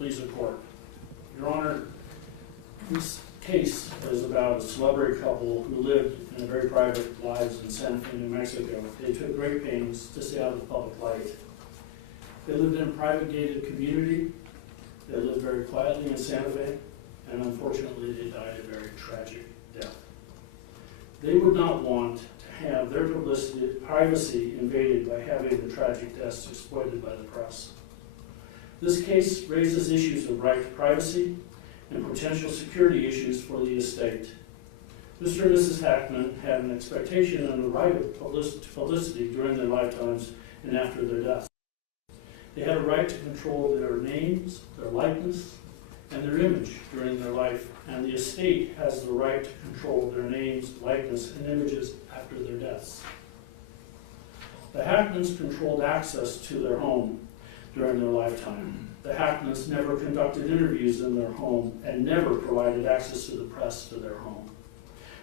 Please report. Your Honor, this case is about a celebrity couple who lived in very private lives in Santa Fe, New Mexico. They took great pains to stay out of the public light. They lived in a private gated community. They lived very quietly in Santa Fe, and unfortunately they died a very tragic death. They would not want to have their privacy invaded by having the tragic deaths exploited by the press. This case raises issues of right to privacy and potential security issues for the estate. Mr. and Mrs. Hackman had an expectation and a right of publicity during their lifetimes and after their deaths. They had a right to control their names, their likeness, and their image during their life, and the estate has the right to control their names, likeness, and images after their deaths. The Hackmans controlled access to their home during their lifetime. The Hackmans never conducted interviews in their home and never provided access to the press to their home.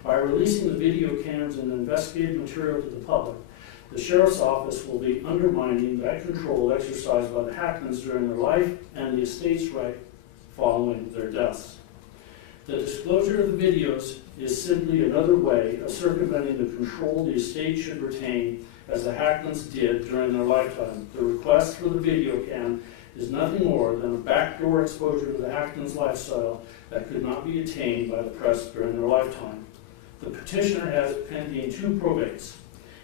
By releasing the video cams and investigative material to the public, the Sheriff's Office will be undermining that control exercised by the Hackmans during their life and the estate's right following their deaths. The disclosure of the videos is simply another way of circumventing the control the estate should retain, as the Hackmans did during their lifetime. The request for the video cam is nothing more than a backdoor exposure to the Hackmans' lifestyle that could not be attained by the press during their lifetime. The petitioner has pending 2 probates,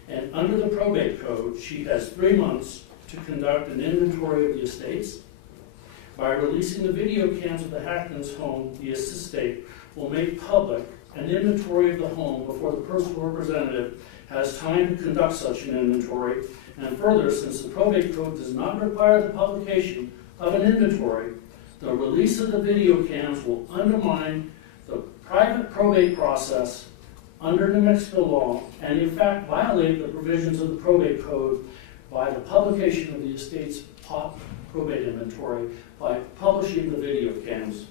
and under the probate code, she has 3 months to conduct an inventory of the estates. By releasing the video cams of the Hackmans' home, the estate will make public an inventory of the home before the personal representative has time to conduct such an inventory. And further, since the probate code does not require the publication of an inventory, the release of the video cams will undermine the private probate process under New Mexico law and in fact violate the provisions of the probate code by the publication of the estate's probate inventory by publishing the video cams.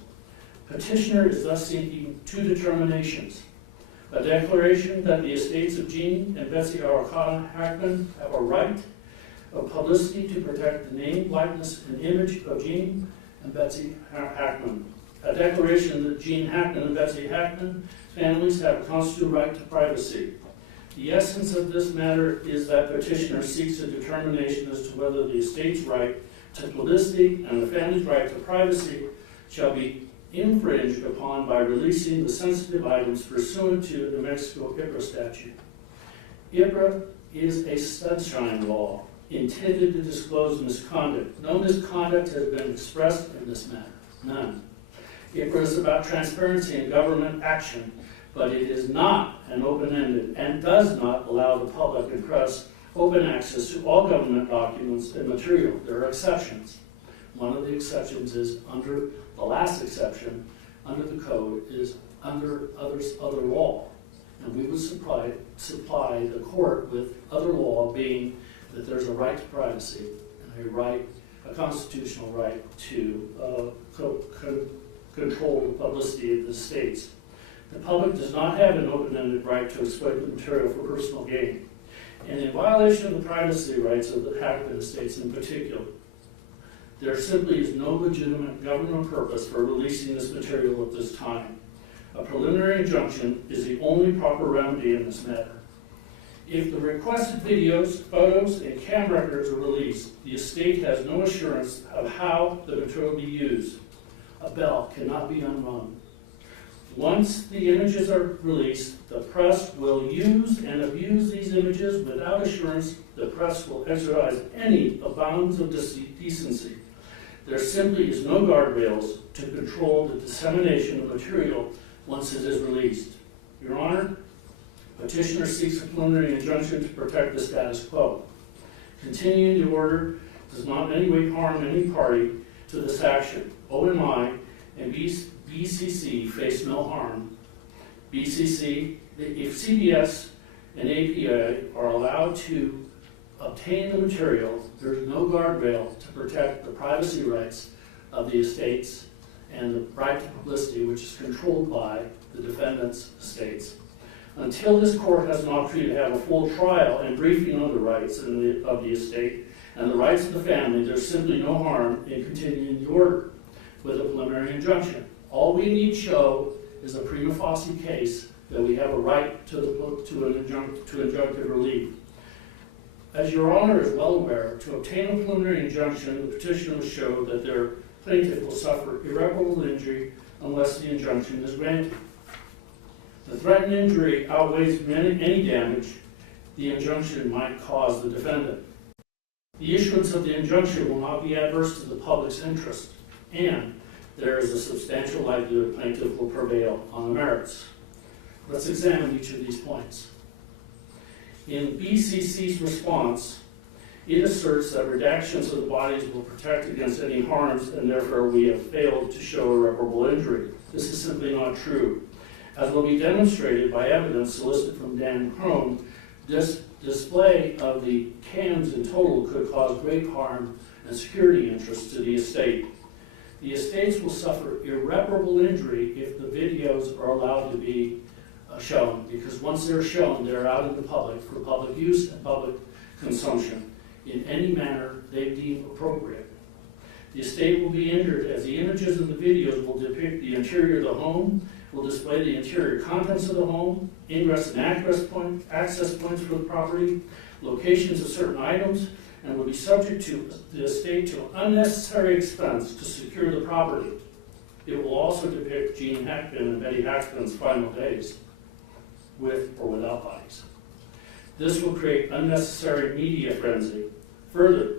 Petitioner is thus seeking 2 determinations: a declaration that the estates of Gene and Betsy Arakawa Hackman have a right of publicity to protect the name, likeness, and image of Gene and Betsy Hackman. A declaration that Gene Hackman and Betsy Hackman families have a constitutional right to privacy. The essence of this matter is that petitioner seeks a determination as to whether the estate's right to publicity and the family's right to privacy shall be infringed upon by releasing the sensitive items pursuant to the New Mexico ICRA statute. ICRA is a sunshine law intended to disclose misconduct. No misconduct has been expressed in this matter. None. ICRA is about transparency in government action, but it is not an open-ended and does not allow the public and press open access to all government documents and material. There are exceptions. One of the exceptions is under the last exception under the code is under other law. And we would supply the court with other law, being that there's a right to privacy and a constitutional right to control the publicity of the estates. The public does not have an open-ended right to exploit the material for personal gain. And in violation of the privacy rights of the Hackman estates in particular, there simply is no legitimate government purpose for releasing this material at this time. A preliminary injunction is the only proper remedy in this matter. If the requested videos, photos, and cam records are released, the estate has no assurance of how the material will be used. A bell cannot be unrung. Once the images are released, the press will use and abuse these images without assurance. The press will exercise any bounds of decency. There simply is no guardrails to control the dissemination of material once it is released. Your Honor, petitioner seeks a preliminary injunction to protect the status quo. Continuing the order does not in any way harm any party to this action. OMI and BCC face no harm. BCC, if CBS and APA are allowed to obtain the material, there's no guardrail to protect the privacy rights of the estates and the right to publicity, which is controlled by the defendant's estates. Until this court has an opportunity to have a full trial and briefing on the rights of the estate and the rights of the family, there's simply no harm in continuing the order. with a preliminary injunction. All we need to show is a prima facie case that we have a right to injunctive relief. As Your Honor is well aware, to obtain a preliminary injunction, the petitioner must show that their plaintiff will suffer irreparable injury unless the injunction is granted. The threatened injury outweighs any damage the injunction might cause the defendant. The issuance of the injunction will not be adverse to the public's interest, and there is a substantial likelihood the plaintiff will prevail on the merits. Let's examine each of these points. In BCC's response, it asserts that redactions of the bodies will protect against any harms, and therefore we have failed to show irreparable injury. This is simply not true. As will be demonstrated by evidence solicited from Dan Crone, this display of the cams in total could cause great harm and security interests to the estate. The estates will suffer irreparable injury if the videos are allowed to be shown, because once they're shown, they're out in the public for public use and public consumption in any manner they deem appropriate. The estate will be injured as the images in the videos will depict the interior of the home, will display the interior contents of the home, ingress and access points for the property, locations of certain items, and will be subject to the estate to unnecessary expense to secure the property. It will also depict Gene Hackman and Betty Hackman's final days, with or without bodies. This will create unnecessary media frenzy. Further,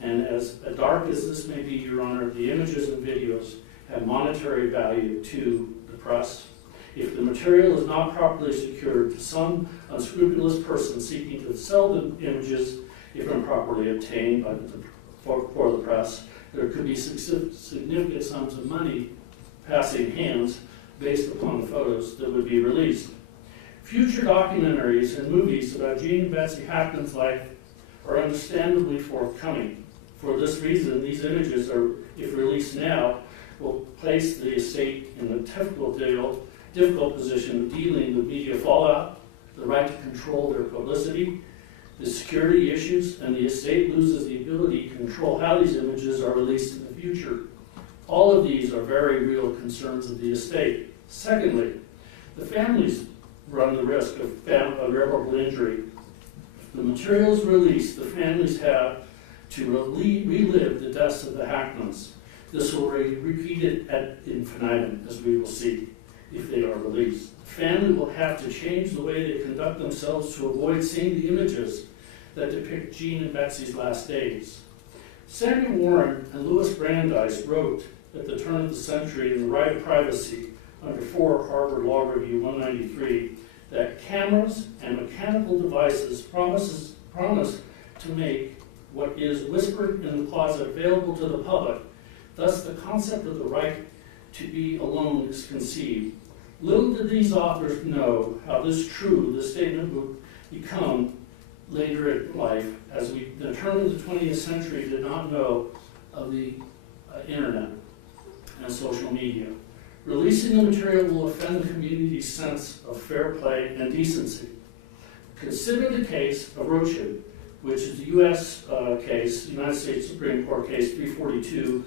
and as dark as this may be, Your Honor, the images and videos have monetary value to the press. If the material is not properly secured, to some unscrupulous person seeking to sell the images, if improperly obtained for the press, there could be significant sums of money passing hands based upon the photos that would be released. Future documentaries and movies about Gene and Betsy Hackman's life are understandably forthcoming. For this reason, these images, if released now, will place the estate in a difficult position of dealing with media fallout, the right to control their publicity, the security issues, and the estate loses the ability to control how these images are released in the future. All of these are very real concerns of the estate. Secondly, the families run the risk of irreparable injury. If the material is released, the families have to relive the deaths of the Hackmans. This will be repeated ad infinitum, as we will see, if they are released. The family will have to change the way they conduct themselves to avoid seeing the images that depict Gene and Betsy's last days. Samuel Warren and Louis Brandeis wrote at the turn of the century in The Right of Privacy, under 4 Harvard Law Review 193, that cameras and mechanical devices promise to make what is whispered in the closet available to the public. Thus, the concept of the right to be alone is conceived. Little did these authors know how this statement would become later in life, as the turn of the 20th century did not know of the internet and social media. Releasing the material will offend the community's sense of fair play and decency. Consider the case of Rothschild, which is the U.S. case, United States Supreme Court case 342,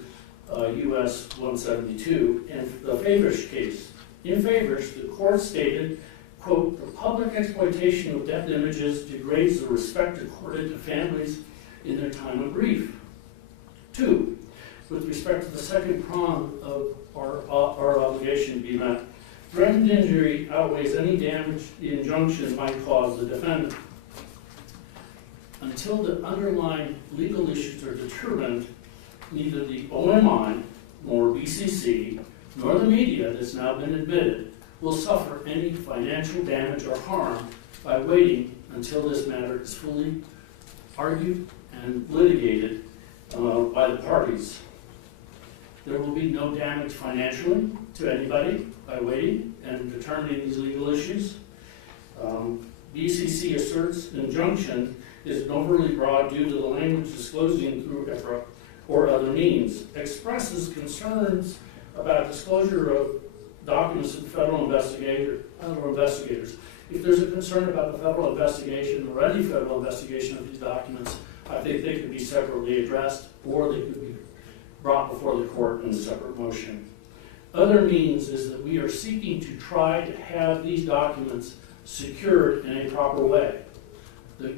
U.S. 172, and the Favish case. In Favish, the court stated, quote, "The public exploitation of death images degrades the respect accorded to families in their time of grief." 2, with respect to the second prong of our obligation to be met, threatened injury outweighs any damage the injunction might cause the defendant. Until the underlying legal issues are determined, neither the OMI nor BCC nor the media that's now been admitted will suffer any financial damage or harm by waiting until this matter is fully argued and litigated by the parties. There will be no damage financially to anybody by waiting and determining these legal issues. BCC asserts injunction is overly broad due to the language disclosing through EFRA or other means. Expresses concerns about disclosure of documents to federal investigators. If there's a concern about the federal investigation or any federal investigation of these documents, I think they could be separately addressed, or they could be brought before the court in a separate motion. Other means is that we are seeking to try to have these documents secured in a proper way. The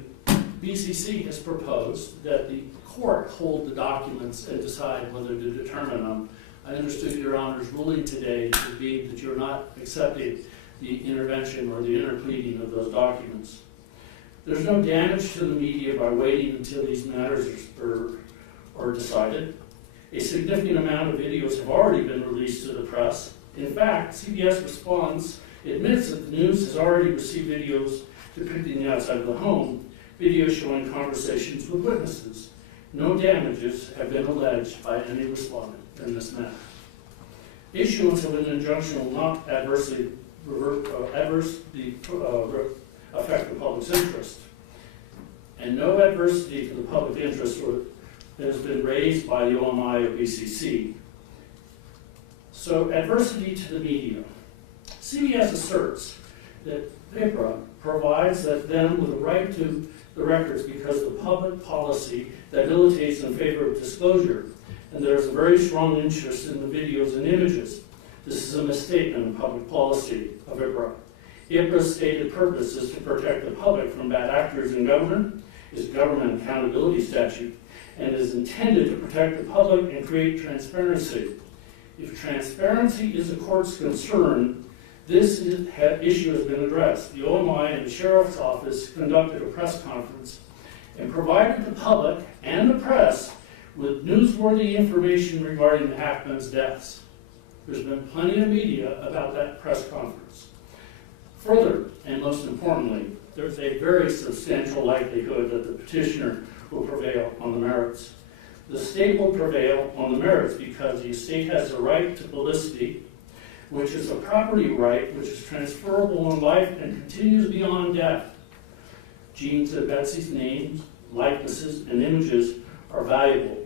BCC has proposed that the court hold the documents and decide whether to determine them. I understood Your Honor's ruling today to be that you're not accepting the intervention or the interpleading of those documents. There's no damage to the media by waiting until these matters are decided. A significant amount of videos have already been released to the press. In fact, CBS Response admits that the news has already received videos depicting the outside of the home, videos showing conversations with witnesses. No damages have been alleged by any respondent in this matter. Issuance of an injunction will not adversely affect the public's interest. And no adversity to the public interest has been raised by the OMI or BCC. So adversity to the media. CBS asserts that VIPRA provides them with a right to the records because of the public policy that militates in favor of disclosure, and there is a very strong interest in the videos and images. This is a misstatement of public policy of IPRA. IPRA's stated purpose is to protect the public from bad actors in government, is government accountability statute, and is intended to protect the public and create transparency. If transparency is a court's concern, this issue has been addressed. The OMI and the Sheriff's Office conducted a press conference and provided the public and the press with newsworthy information regarding the Hackman's deaths. There's been plenty of media about that press conference. Further, and most importantly, there's a very substantial likelihood that the petitioner will prevail on the merits. The state will prevail on the merits because the estate has a right to publicity, which is a property right which is transferable in life and continues beyond death. Gene's and Betsy's names, likenesses, and images are valuable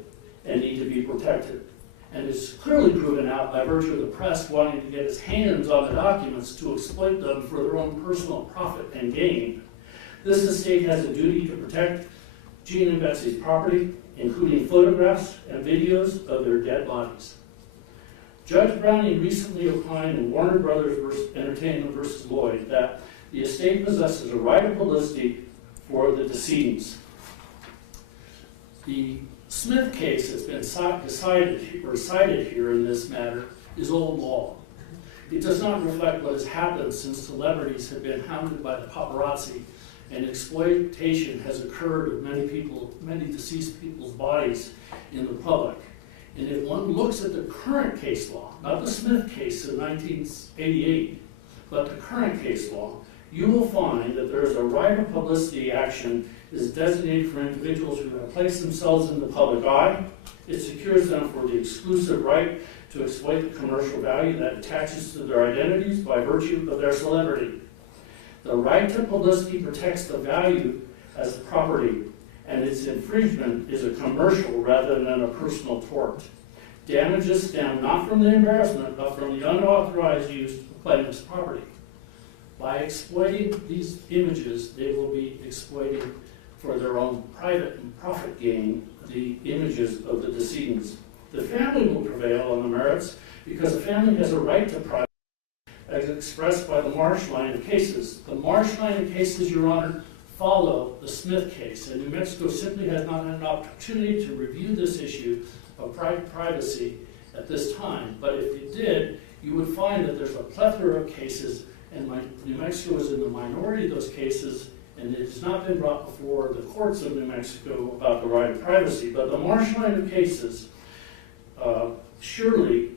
and need to be protected. And it's clearly proven out by virtue of the press wanting to get its hands on the documents to exploit them for their own personal profit and gain. This estate has a duty to protect Gene and Betsy's property, including photographs and videos of their dead bodies. Judge Browning recently opined in Warner Brothers Entertainment versus Lloyd that the estate possesses a right of publicity for the decedents. The Smith case that's been decided or cited here in this matter is old law. It does not reflect what has happened since celebrities have been hounded by the paparazzi and exploitation has occurred of many deceased people's bodies in the public. And if one looks at the current case law, not the Smith case in 1988, but the current case law, you will find that there is a right of publicity action is designated for individuals who have placed themselves in the public eye. It secures them for the exclusive right to exploit the commercial value that attaches to their identities by virtue of their celebrity. The right to publicity protects the value as property, and its infringement is a commercial rather than a personal tort. Damages stem not from the embarrassment, but from the unauthorized use of plaintiff's property. By exploiting these images, they will be exploiting for their own private and profit gain the images of the decedents. The family will prevail on the merits because the family has a right to privacy as expressed by the Marsh line of cases. The Marsh line of cases, Your Honor, follow the Smith case, and New Mexico simply has not had an opportunity to review this issue of privacy at this time. But if you did, you would find that there's a plethora of cases, and New Mexico is in the minority of those cases, and it has not been brought before the courts of New Mexico about the right of privacy. But the Marsh line of cases surely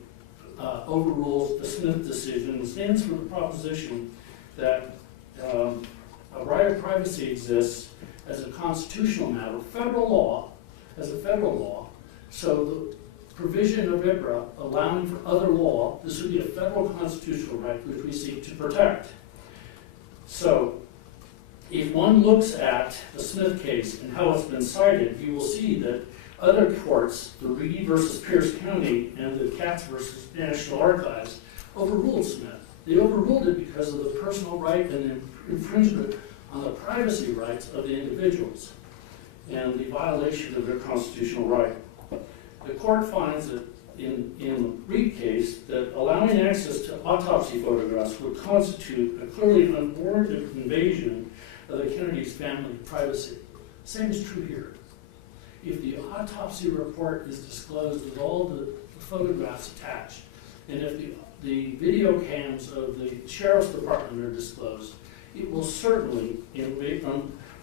overrules the Smith decision and stands for the proposition that a right of privacy exists as a constitutional matter, federal law, as a federal law. So the provision of IPRA allowing for other law, this would be a federal constitutional right which we seek to protect. So if one looks at the Smith case and how it's been cited, you will see that other courts, the Reedy versus Pierce County and the Katz versus National Archives, overruled Smith. They overruled it because of the personal right and the infringement on the privacy rights of the individuals and the violation of their constitutional right. The court finds that in the Reed case, that allowing access to autopsy photographs would constitute a clearly unwarranted invasion of the Kennedy's family privacy. Same is true here. If the autopsy report is disclosed with all the photographs attached, and if the video cams of the sheriff's department are disclosed, it will certainly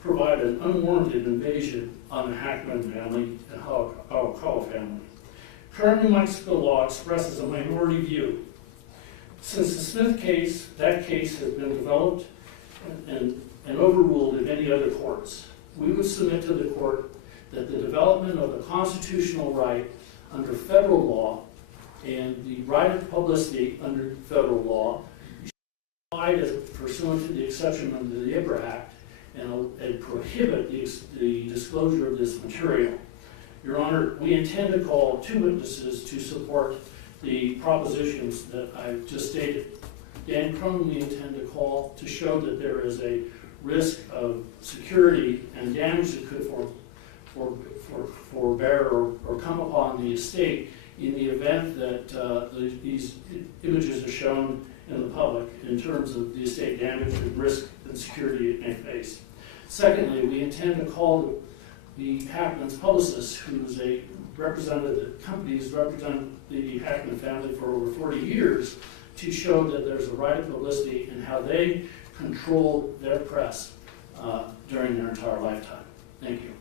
provide an unwarranted invasion on the Hackman family and Arakawa family. Current New Mexico law expresses a minority view. Since the Smith case, that case has been developed and overruled in many other courts. We would submit to the court that the development of the constitutional right under federal law and the right of publicity under federal law should be applied as pursuant to the exception under the IPRA Act and prohibit the disclosure of this material. Your Honor, we intend to call 2 witnesses to support the propositions that I've just stated. Dan Crone we intend to call to show that there is a risk of security and damage that could forbear or come upon the estate in the event that these images are shown in the public in terms of the estate damage and risk and security it may face. Secondly, we intend to call the Hackman's publicist, who's a representative, the company's represented the Hackman family for over 40 years, to show that there's a right of publicity and how they control their press during their entire lifetime. Thank you.